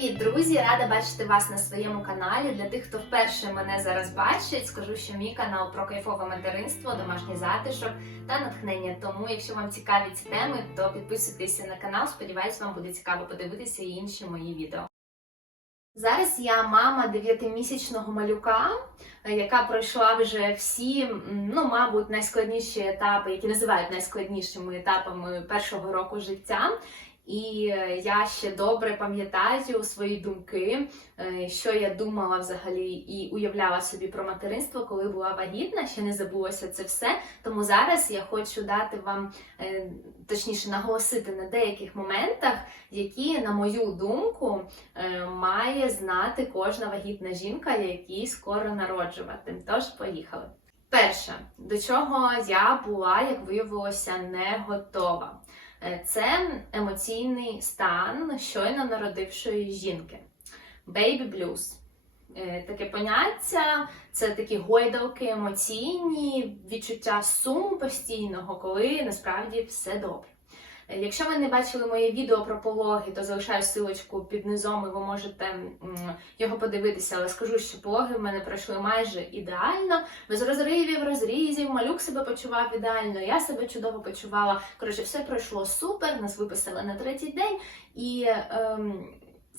Привіт, друзі! Рада бачити вас на своєму каналі. Для тих, хто вперше мене зараз бачить, скажу, що мій канал про кайфове материнство, домашній затишок та натхнення. Тому, якщо вам цікаві ці теми, то підписуйтеся на канал. Сподіваюсь, вам буде цікаво подивитися і інші мої відео. Зараз я мама дев'ятимісячного малюка, е, яка пройшла вже всі, ну, мабуть, найскладніші етапи, які називають найскладнішими етапами першого року життя. І е, я ще добре пам'ятаю свої думки, е, що я думала взагалі і уявляла собі про материнство, коли була вагітна. Ще не забулося це все. Тому зараз я хочу дати вам, е, точніше, наголосити на деяких моментах, які, на мою думку, має знати кожна вагітна жінка, якій скоро народжувати. Тож поїхали. Перше, до чого я була, як виявилося, не готова. Е, Це емоційний стан щойно народившої жінки. Baby blues. Е, Таке поняття, це такі гойдалки емоційні, відчуття суму постійного, коли насправді все добре. Е, Якщо ви не бачили моє відео про пологи, то залишаю силочку під низом, і ви можете його подивитися, але скажу, що пологи в мене пройшли майже ідеально, без розривів, розрізів, малюк себе почував ідеально, я себе чудово почувала. Коротше, все пройшло супер, нас виписали на третій день, і ем,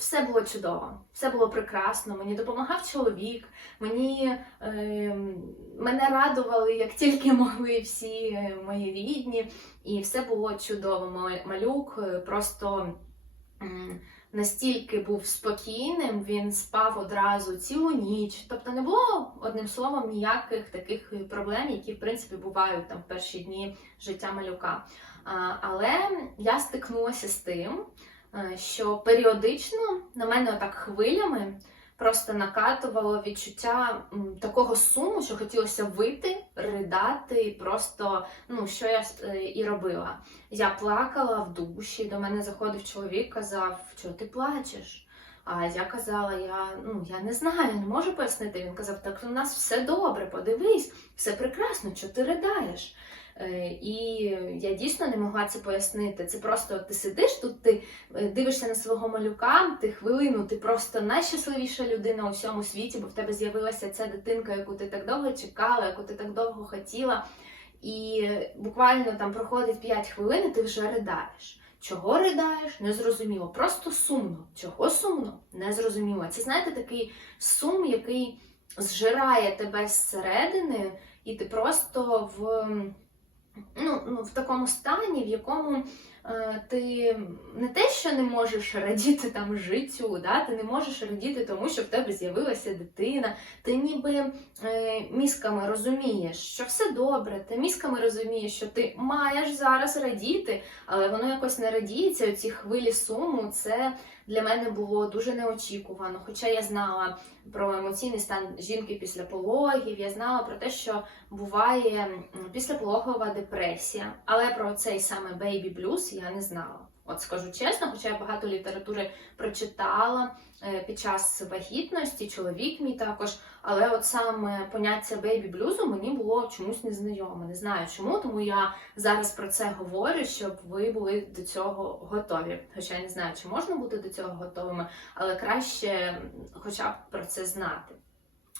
все було чудово, все було прекрасно. Мені допомагав чоловік, мені ем, мене радували як тільки могли всі е, мої рідні, і все було чудово. Мой малюк е, просто. Настільки був спокійним, він спав одразу цілу ніч. Тобто не було одним словом ніяких таких проблем, які в принципі бувають там в перші дні життя малюка. А, Але я стикнулася з тим, е, що періодично на мене отак хвилями просто накатувало відчуття такого суму, що хотілося вийти, ридати, і просто ну що я е, і робила. Я плакала в душі. До мене заходив чоловік, казав, що ти плачеш. А я казала, я ну я не знаю, не можу пояснити. Він казав, так у нас все добре, подивись, все прекрасно, що ти ридаєш. Е, І я дійсно не могла це пояснити. Це просто ти сидиш тут, ти е, дивишся на свого малюка, ти хвилину, ти просто найщасливіша людина у всьому світі, бо в тебе з'явилася ця дитинка, яку ти так довго чекала, яку ти так довго хотіла. І буквально там проходить 5 хвилин, і ти вже ридаєш. Чого ридаєш? Незрозуміло. Просто сумно. Чого сумно? Незрозуміло. Це знаєте такий сум, який зжирає тебе зсередини, і ти просто в, ну, ну, в такому стані, в якому е, ти не те, що не можеш радіти там життю, да? ти не можеш радіти тому, що в тебе з'явилася дитина. Ти ніби е, мізками розумієш, що все добре, ти мізками розумієш, що ти маєш зараз радіти, але воно якось не радіється. Ці хвилі суму це для мене було дуже неочікувано. Хоча я знала про емоційний стан жінки після пологів, я знала про те, що буває післяпологова депресія, але про цей саме бейбі блюз я не знала. От скажу чесно, хоча я багато літератури прочитала е, під час вагітності, чоловік мій також, але от саме поняття бейбі блюзу мені було чомусь незнайоме. Не знаю чому, тому я зараз про це говорю, щоб ви були до цього готові. Хоча я не знаю, чи можна бути до цього готовими, але краще хоча б про це знати.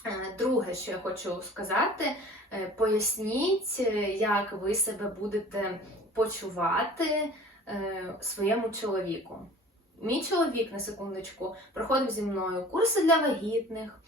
Е, Друге, що я хочу сказати, е, поясніть, як ви себе будете почувати е, своєму чоловіку. Мій чоловік, на секундочку, проходив зі мною курси для вагітних,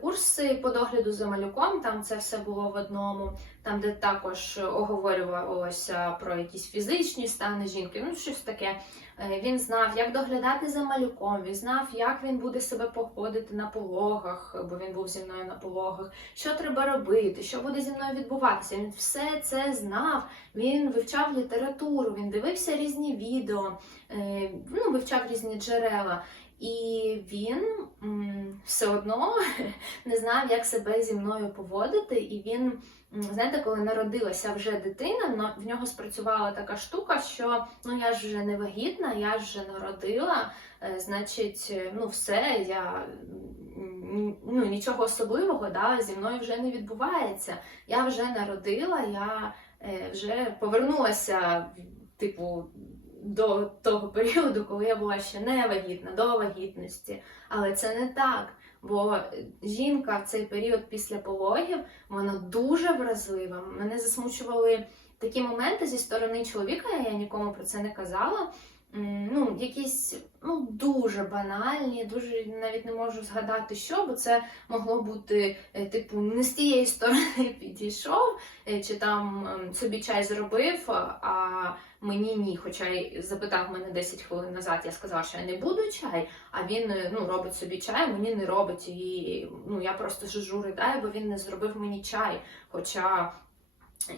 курси по догляду за малюком, там це все було в одному, там, де також оговорювалося про якісь фізичні стани жінки, ну щось таке. Е, Він знав, як доглядати за малюком, він знав, як він буде себе поводити на пологах, бо він був зі мною на пологах, що треба робити, що буде зі мною відбуватися. Він все це знав. Він вивчав літературу, він дивився різні відео, е, ну, вивчав різні джерела. І він все одно не знав, як себе зі мною поводити. І він, знаєте, коли народилася вже дитина, в нього спрацювала така штука, що ну я ж вже не вагітна, я ж вже народила, е, значить, е, ну все, я ну, нічого особливого да, зі мною вже не відбувається. Я вже народила, я е, вже повернулася, типу, до того періоду, коли я була ще не вагітна, до вагітності. Але це не так. Бо жінка в цей період після пологів вона дуже вразлива. Мене засмучували такі моменти зі сторони чоловіка, я нікому про це не казала. Ну, якісь ну, дуже банальні, дуже навіть не можу згадати, що, бо це могло бути, е, типу, не з тієї сторони підійшов, е, чи там ем, собі чай зробив, а мені ні. Хоча й запитав мене 10 хвилин назад, я сказала, що я не буду чай, а він е, ну, робить собі чай, мені не робить. І ну, я просто жужу ридаю, бо він не зробив мені чай. Хоча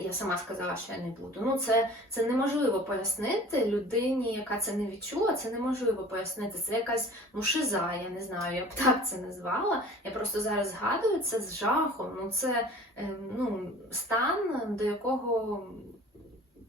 я сама сказала, що я не буду. Ну, це, це неможливо пояснити людині, яка це не відчула. Це неможливо пояснити. Це якась ну, шиза, я не знаю, я б так це назвала. Я просто зараз згадую це з жахом. Ну, це е, ну, стан, до якого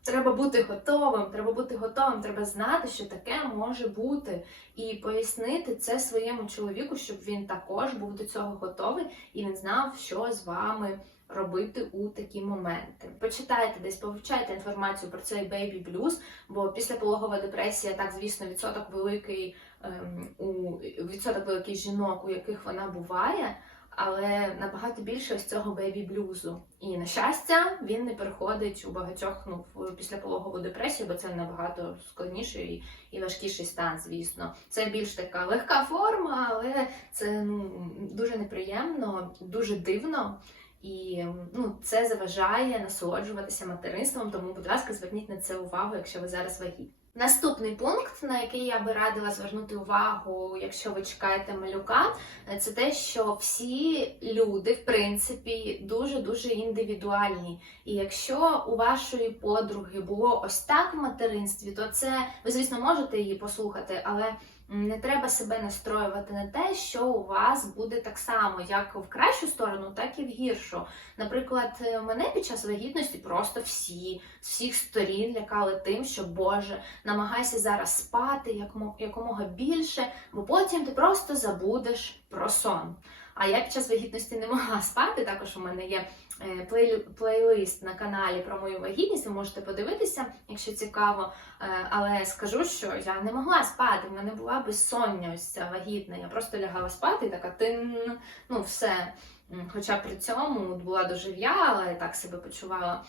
треба бути готовим. Треба бути готовим, треба знати, що таке може бути, і пояснити це своєму чоловіку, щоб він також був до цього готовий і він знав, що з вами робити у такі моменти. Почитайте десь, повчайте інформацію про цей бейбі блюз, бо післяпологова депресія, так звісно, відсоток великий ем, у відсоток великий жінок, у яких вона буває. Але набагато більше ось цього бейбі блюзу. І на щастя, він не переходить у багатьох ну, в післяпологову депресію, бо це набагато складніший і важкіший стан, звісно. Це більш така легка форма, але це ну, дуже неприємно, дуже дивно. І ну, це заважає насолоджуватися материнством, тому, будь ласка, зверніть на це увагу, якщо ви зараз вагітні. Наступний пункт, на який я би радила звернути увагу, якщо ви чекаєте малюка, це те, що всі люди, в принципі, дуже дуже індивідуальні. І якщо у вашої подруги було ось так в материнстві, то це ви, звісно, можете її послухати, але не треба себе настроювати на те, що у вас буде так само, як в кращу сторону, так і в гіршу. Наприклад, мене під час вагітності просто всі з всіх сторін лякали тим, що Боже, намагайся зараз спати якомога більше, бо потім ти просто забудеш про сон. А я під час вагітності не могла спати. Також у мене є е, плей, плейлист на каналі про мою вагітність. Ви можете подивитися, якщо цікаво. Е, але скажу, що я не могла спати. В мене була безсоння ось ця вагітна. Я просто лягала спати і така тин, ну все. Хоча при цьому була дуже в'яла, і так себе почувала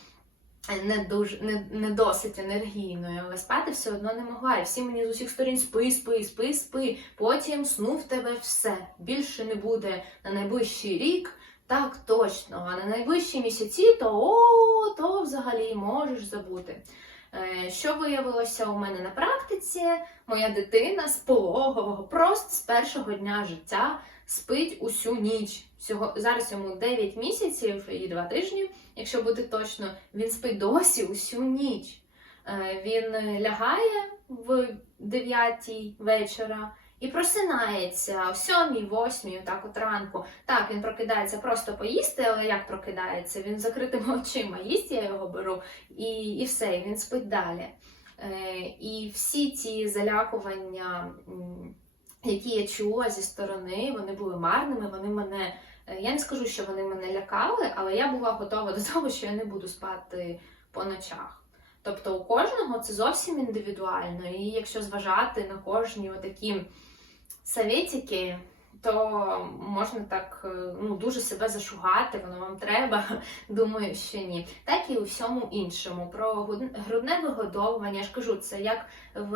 не дуже не, не досить енергійною, але спати все одно не могла. І всі мені з усіх сторін спи, спи, спи, спи. Потім сну в тебе все. Більше не буде на найближчий рік. Так точно, а на найближчі місяці, то о, то взагалі можеш забути. Е, що виявилося у мене на практиці? Моя дитина з пологового, просто з першого дня життя спить усю ніч. Всього зараз йому 9 місяців і 2 тижні, якщо бути точно, він спить досі усю ніч. Е, він лягає в 9 вечора. І просинається о сьомій, восьмій, так от ранку. Так, він прокидається просто поїсти, але як прокидається? Він закритими очима їсть, я його беру, і і все, він спить далі. Е, І всі ці залякування, які я чула зі сторони, вони були марними, вони мене. Е, я не скажу, що вони мене лякали, але я була готова до того, що я не буду спати по ночах. Тобто у кожного це зовсім індивідуально, і якщо зважати на кожні отакі советики, то можна так ну, дуже себе зашугати, воно вам треба, думаю, що ні. Так і у всьому іншому. Про грудне вигодовування, я ж кажу, це як в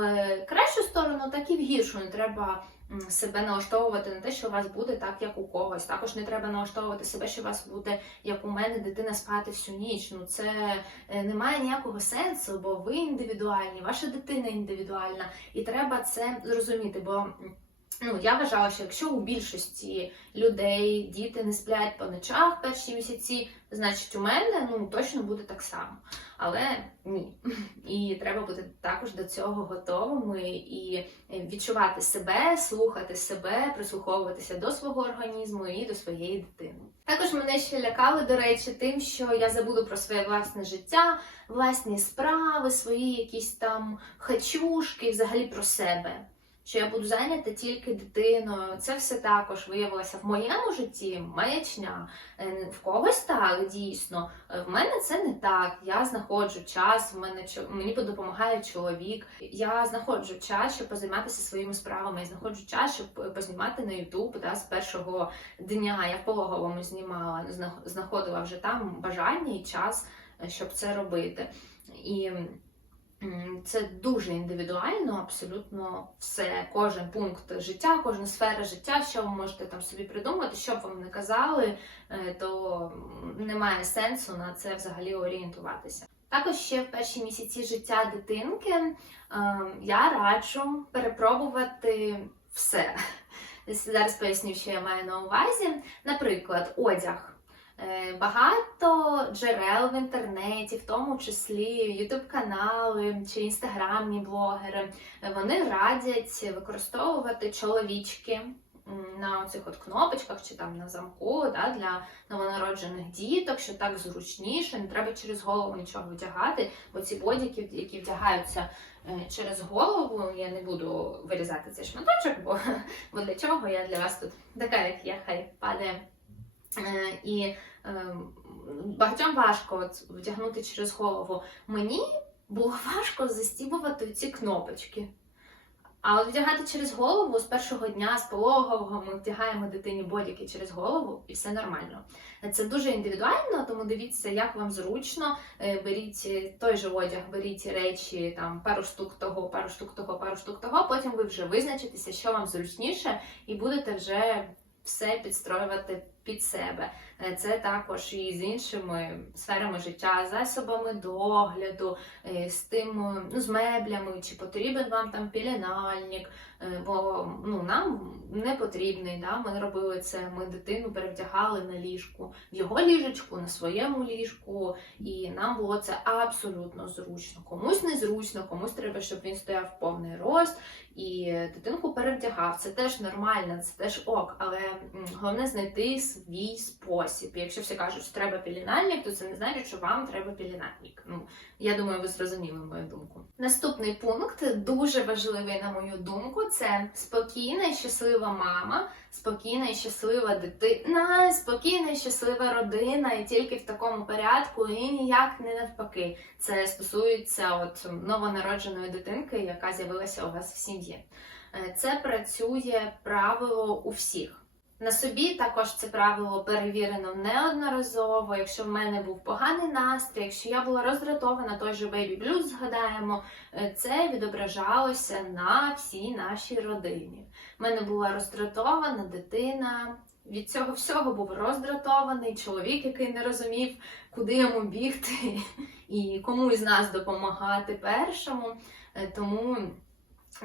кращу сторону, так і в гіршу. Не треба себе налаштовувати на те, що у вас буде так, як у когось. Також не треба налаштовувати себе, що у вас буде, як у мене, дитина спати всю ніч. Ну це е, не має ніякого сенсу, бо ви індивідуальні, ваша дитина індивідуальна, і треба це зрозуміти. бо Ну, я вважала, що якщо у більшості людей діти не сплять по ночах перші місяці, значить у мене ну точно буде так само. Але ні. І треба бути також до цього готовими і відчувати себе, слухати себе, прислуховуватися до свого організму і до своєї дитини. Також мене ще лякали, до речі, тим, що я забуду про своє власне життя, власні справи, свої якісь там хачушки, взагалі про себе. Що я буду зайнята тільки дитиною. Це все також виявилося в моєму житті маячня. Е, В когось так дійсно. Е, В мене це не так. Я знаходжу час. В мене мені допомагає чоловік. Я знаходжу час, щоб позайматися своїми справами. Я знаходжу час, щоб познімати на да, з першого дня. Я в пологовому знімала, зна- знаходила вже там бажання і час, е, щоб це робити. І це дуже індивідуально, абсолютно все, кожен пункт життя, кожна сфера життя, що ви можете там собі придумати, що б вам не казали, е, то немає сенсу на це взагалі орієнтуватися. Також ще в перші місяці життя дитинки е, я раджу перепробувати все. Зараз поясню, що я маю на увазі. Наприклад, одяг. Е, Багато джерел в інтернеті, в тому числі ютуб канали чи інстаграмні блогери, вони радять використовувати чоловічки на оцих от кнопочках чи там на замку да, для новонароджених діток, що так зручніше, не треба через голову нічого вдягати, бо ці бодіки, які вдягаються е, через голову, я не буду вирізати цей шматочок, бо, бо для чого я для вас тут така, як я, хай падає. Е, І е, багатьом важко от вдягнути через голову. Мені було важко застібувати ці кнопочки. А от вдягати через голову з першого дня, з пологового, ми вдягаємо дитині бодіки через голову, і все нормально. Це дуже індивідуально, тому дивіться, як вам зручно. Е, Беріть той же одяг, беріть речі, там пару штук того, пару штук того, пару штук того. Потім ви вже визначитеся, що вам зручніше, і будете вже все підстроювати під себе. Е, Це також і з іншими сферами життя, засобами догляду, е, з тим, е, ну, з меблями, чи потрібен вам там пілінальник, бо ну, нам не потрібний. Да? Ми робили це, ми дитину перевдягали на ліжку, в його ліжечку, на своєму ліжку, і нам було це абсолютно зручно. Комусь незручно, комусь треба, щоб він стояв повний рост і дитинку перевдягав. Це теж нормально, це теж ок, але головне знайти свій спосіб. Якщо всі кажуть, що треба пілінальник, то це не значить, що вам треба пілінальник. Ну, я думаю, ви зрозуміли мою думку. Наступний пункт дуже важливий, на мою думку, це спокійна і щаслива мама, спокійна і щаслива дитина, спокійна і щаслива родина, і тільки в такому порядку, і ніяк не навпаки. Це стосується от новонародженої дитинки, яка з'явилася у вас в сім'ї. Е, Це працює правило у всіх. На собі також це правило перевірено неодноразово. Якщо в мене був поганий настрій, якщо я була роздратована, той же Baby Blues, згадаємо, е, це відображалося на всій нашій родині. У мене була роздратована дитина. Від цього всього був роздратований чоловік, який не розумів, куди йому бігти і кому із нас допомагати першому. Е, Тому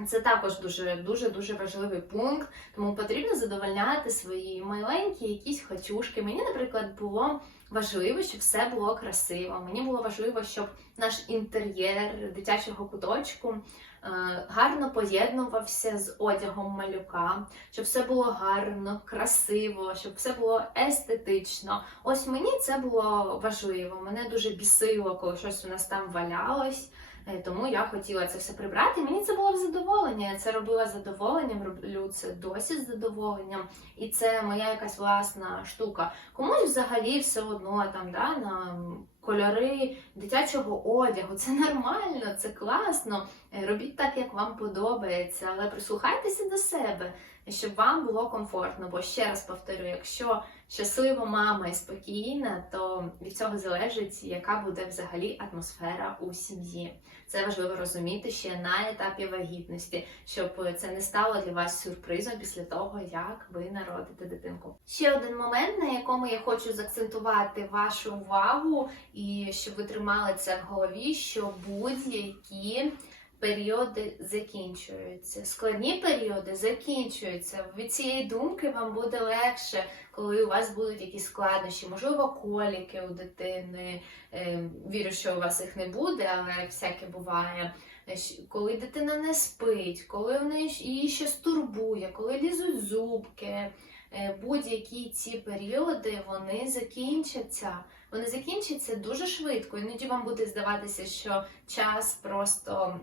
це також дуже дуже дуже важливий пункт. Тому потрібно задовольняти свої маленькі якісь хочушки. Мені, наприклад, було важливо, щоб все було красиво. Мені було важливо, щоб наш інтер'єр дитячого куточку е, гарно поєднувався з одягом малюка, щоб все було гарно, красиво, щоб все було естетично. Ось мені це було важливо. Мене дуже бісило, коли щось у нас там валялось. Е, Тому я хотіла це все прибрати. Мені це було в задоволення. Я це робила з задоволенням, роблю це досі з задоволенням, і це моя якась власна штука. Комусь взагалі все одно там да, на кольори дитячого одягу. Це нормально, це класно. Е, Робіть так, як вам подобається, але прислухайтеся до себе, щоб вам було комфортно. Бо ще раз повторю, якщо щаслива мама і спокійна, то від цього залежить, яка буде взагалі атмосфера у сім'ї. Це важливо розуміти ще на етапі вагітності, щоб це не стало для вас сюрпризом після того, як ви народите дитинку. Ще один момент, на якому я хочу заакцентувати вашу увагу, і щоб ви тримали це в голові, що будь-які періоди закінчуються. Складні періоди закінчуються. Від цієї думки вам буде легше, коли у вас будуть якісь складнощі, можливо, коліки у дитини. Е, Вірю, що у вас їх не буде, але всяке буває. Е, Коли дитина не спить, коли в неї її щось турбує, коли лізуть зубки. е, будь-які ці періоди вони закінчаться. Вони закінчаться дуже швидко. Іноді вам буде здаватися, що час просто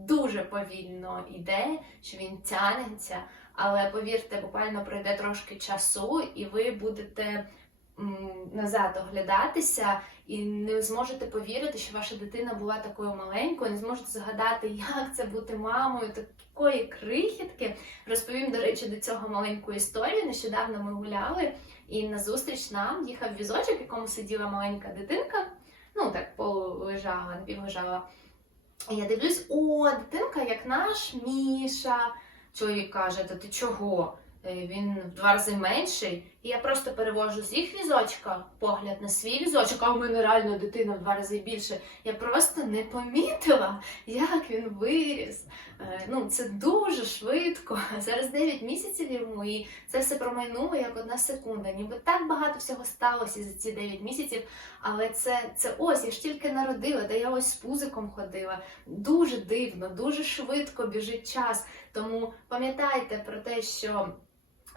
дуже повільно йде, що він тягнеться. Але повірте, буквально пройде трошки часу, і ви будете назад оглядатися і не зможете повірити, що ваша дитина була такою маленькою, не зможете згадати, як це бути мамою такої крихітки. Розповім, до речі, до цього маленьку історію. Нещодавно ми гуляли, і назустріч нам їхав візочок, в якому сиділа маленька дитинка. Ну так полулежала, напівлежала. І я дивлюсь, о, дитинка, як наш Міша. Чоловік каже: Та ти чого? Е, Він в два рази менший. І я просто перевожу з їх візочка погляд на свій візочок, а у мене реально дитина в два рази більше. Я просто не помітила, як він виріс. Е, Ну, це дуже швидко. Зараз 9 місяців йому, і це все промайнуло як одна секунда. Ніби так багато всього сталося за ці 9 місяців, але це, це ось, я ж тільки народила, де я ось з пузиком ходила. Дуже дивно, дуже швидко біжить час. Тому пам'ятайте про те, що.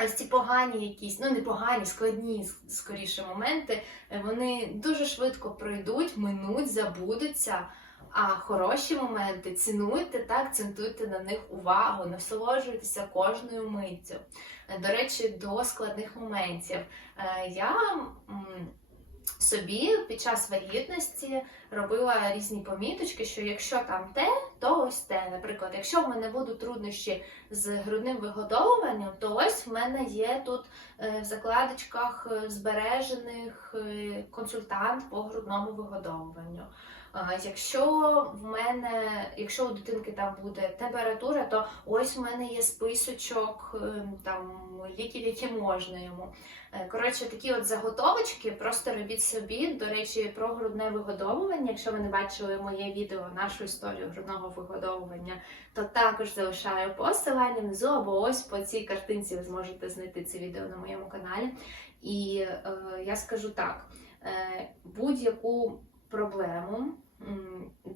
Ось ці погані якісь, ну не погані, складні скоріше моменти, е, вони дуже швидко пройдуть, минуть, забудуться. А хороші моменти цінуйте та акцентуйте на них увагу, насолоджуйтеся кожною миттю. Е, До речі, до складних моментів. Е, Я собі під час вагітності робила різні поміточки, що якщо там те, то ось те. Наприклад, якщо в мене будуть труднощі з грудним вигодовуванням, то ось в мене є тут е, в закладочках е, збережених е, консультант по грудному вигодовуванню. Якщо в мене, якщо у дитинки там буде температура, то ось в мене є списочок е, там ліків, які можна йому. Е, Коротше, такі от заготовочки просто робіть собі. До речі, про грудне вигодовування. Якщо ви не бачили моє відео, нашу історію грудного вигодовування, то також залишаю посилання внизу або ось по цій картинці ви зможете знайти це відео на моєму каналі. І е, я скажу так: е, будь-яку проблему,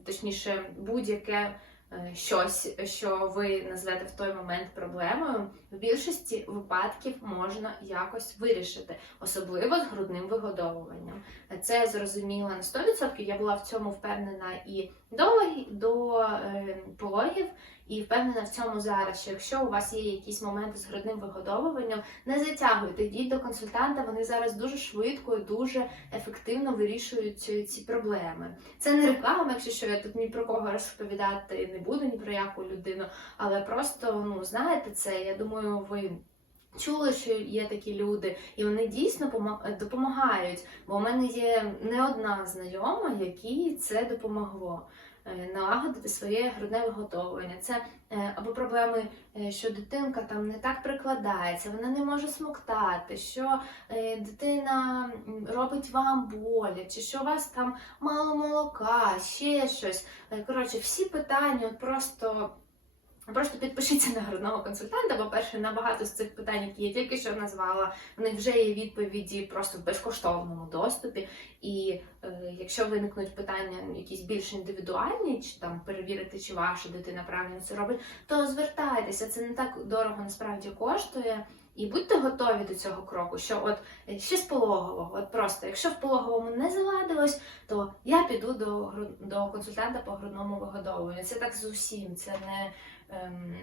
точніше, будь-яке е, щось, що ви назвете в той момент проблемою, в більшості випадків можна якось вирішити, особливо з грудним вигодовуванням. Це я зрозуміла на 100%, я була в цьому впевнена і до, е, пологів, і впевнена в цьому зараз, що якщо у вас є якісь моменти з грудним вигодовуванням, не затягуйте, йдіть до консультанта, вони зараз дуже швидко і дуже ефективно вирішують ці, ці проблеми. Це не реклама, якщо що я тут ні про кого розповідати не буду, ні про яку людину, але просто ну знаєте це. Я думаю, ви. Чули, що є такі люди, і вони дійсно пома- допомагають. Бо в мене є не одна знайома, якій це допомогло е, налагодити своє грудне виготовлення. Це е, або проблеми, е, що дитинка там не так прикладається, вона не може смоктати, що дитина робить вам боляче, що у вас там мало молока, ще щось. Коротше, всі питання просто. Просто підпишіться на грудного консультанта. По-перше, на багато з цих питань, які я тільки що назвала, в них вже є відповіді просто в безкоштовному доступі. І е, якщо виникнуть питання якісь більш індивідуальні, чи там перевірити, чи ваша дитина правильно це робить, то звертайтеся, це не так дорого насправді коштує. І будьте готові до цього кроку, що от е, ще з пологового, от просто, якщо в пологовому не заладилось, то я піду до, до консультанта по грудному вигодовуванню. Це так з усім, це не ем,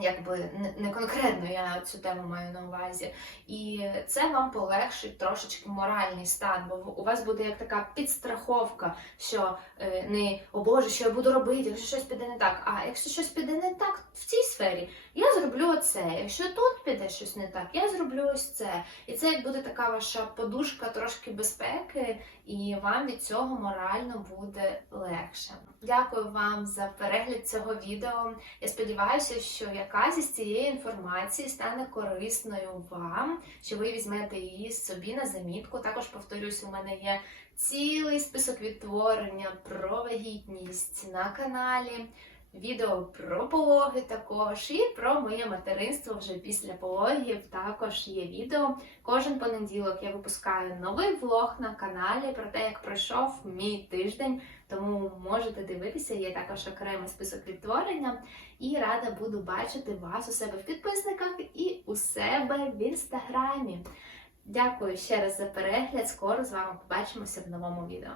якби не, конкретно я цю тему маю на увазі. І це вам полегшить трошечки моральний стан, бо у вас буде як така підстраховка, що е, не о Боже, що я буду робити, якщо щось піде не так. А якщо щось піде не так в цій сфері, я зроблю оце. Якщо тут піде щось не так, я зроблю ось це. І це як буде така ваша подушка трошки безпеки, і вам від цього морально буде легше. Дякую вам за перегляд цього відео. Я сподіваюся, що якась зі цієї інформації стане корисною вам, що ви візьмете її собі на замітку. Також повторюсь, у мене є цілий список відтворення про вагітність на каналі. Відео про пологи також, і про моє материнство вже після пологів також є відео. Кожен понеділок я випускаю новий влог на каналі про те, як пройшов мій тиждень. Тому можете дивитися, є також окремий список відтворення. І рада буду бачити вас у себе в підписниках і у себе в інстаграмі. Дякую ще раз за перегляд. Скоро з вами побачимося в новому відео.